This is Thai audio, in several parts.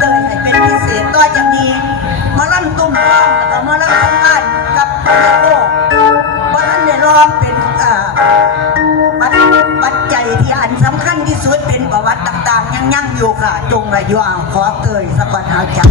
เตยให้เป็นพิเศษต่อจากนี้มาลั่นตุ้มร้องแล้วก็หมาลั่นทำงานกับโลโก้ว่าท่านได้ร้องเป็นอ่าปัจปัจจัยที่อันสำคัญที่สุดเป็นประวัติต่างๆ ยังยั่งอยู่ค่ะ จงระยองขอเตยสะกอนเอาจัง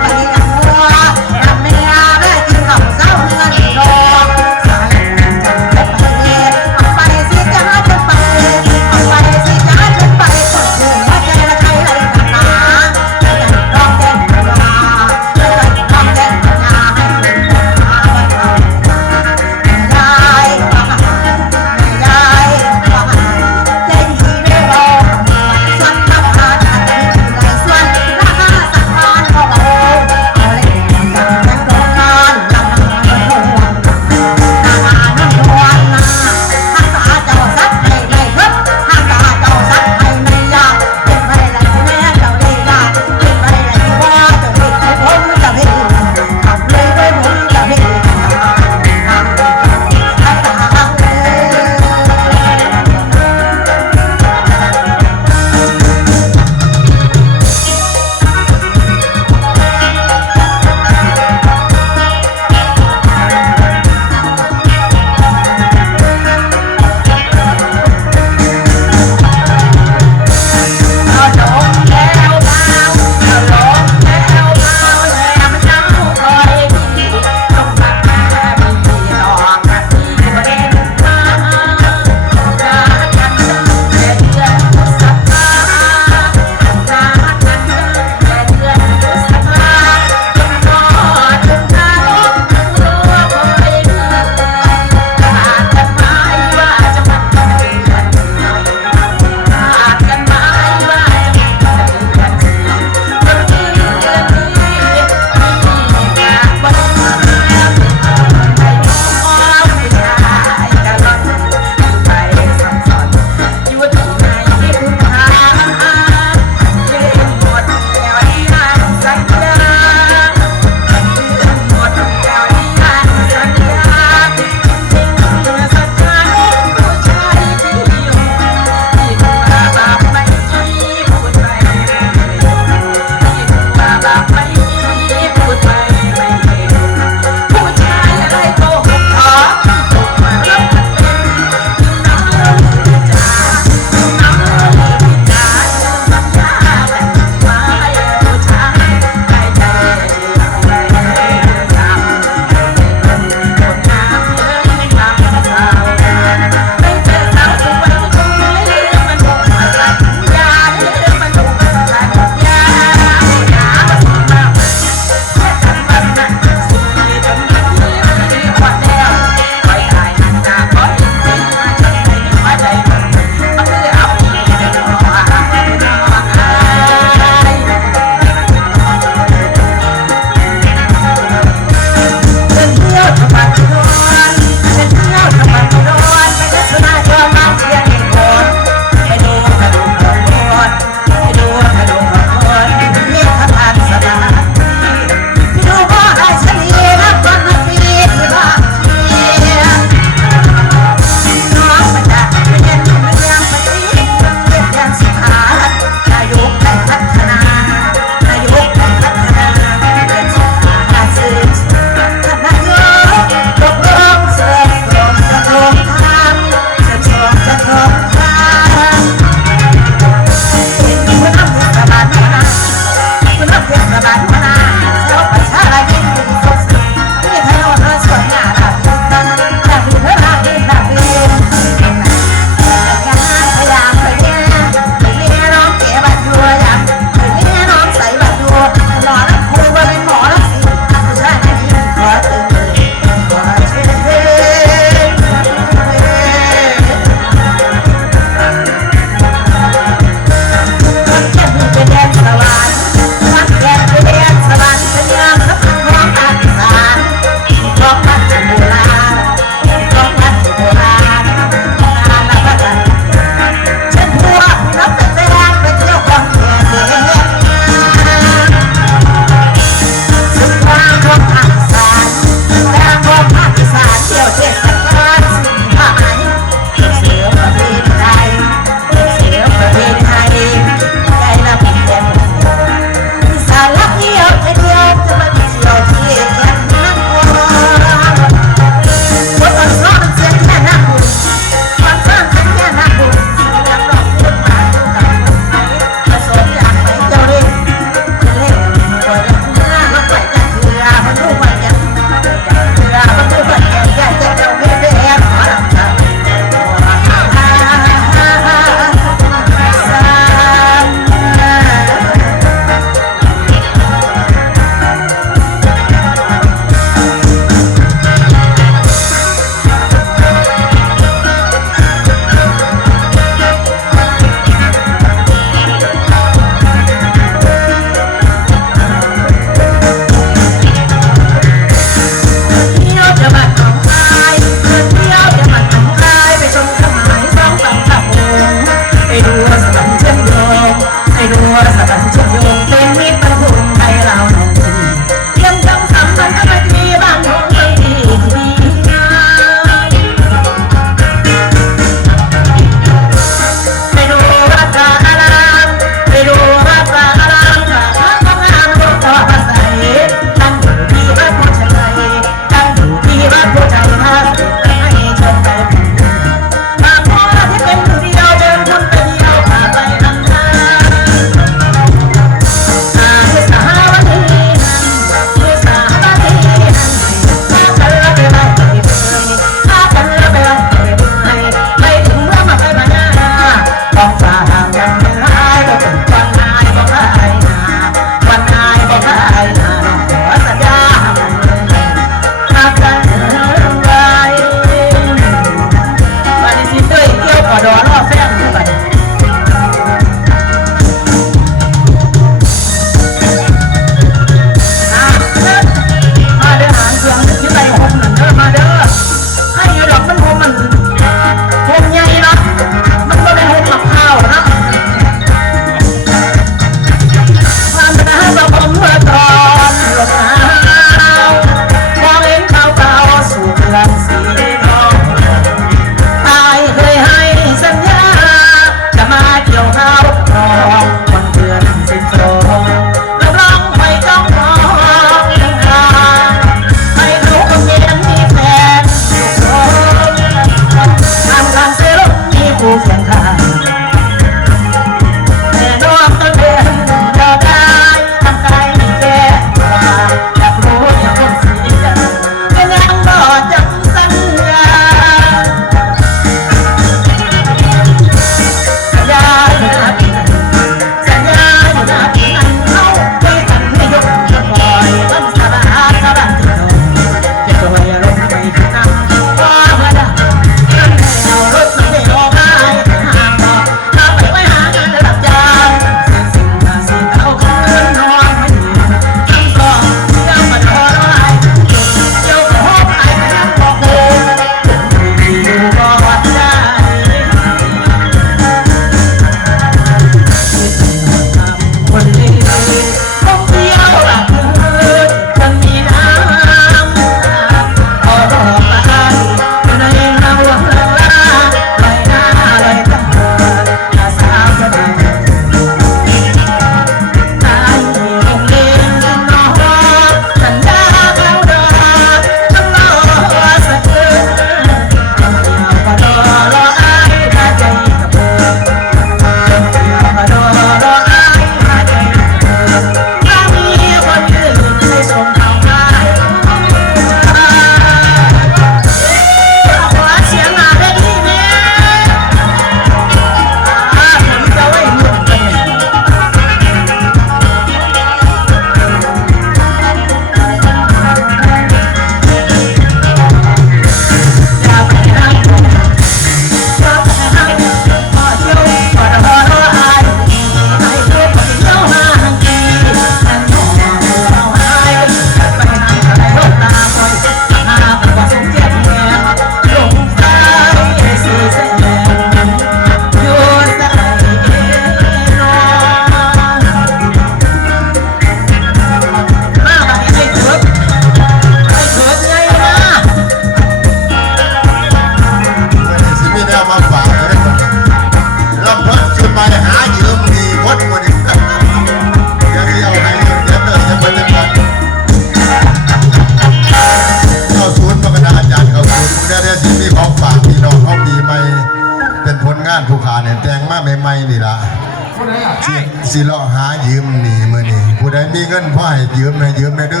สิลอหายืมหนีมือนี่ผู้ใดมีเงินพ่อให้ยืมให้ยืมแม่เด้อ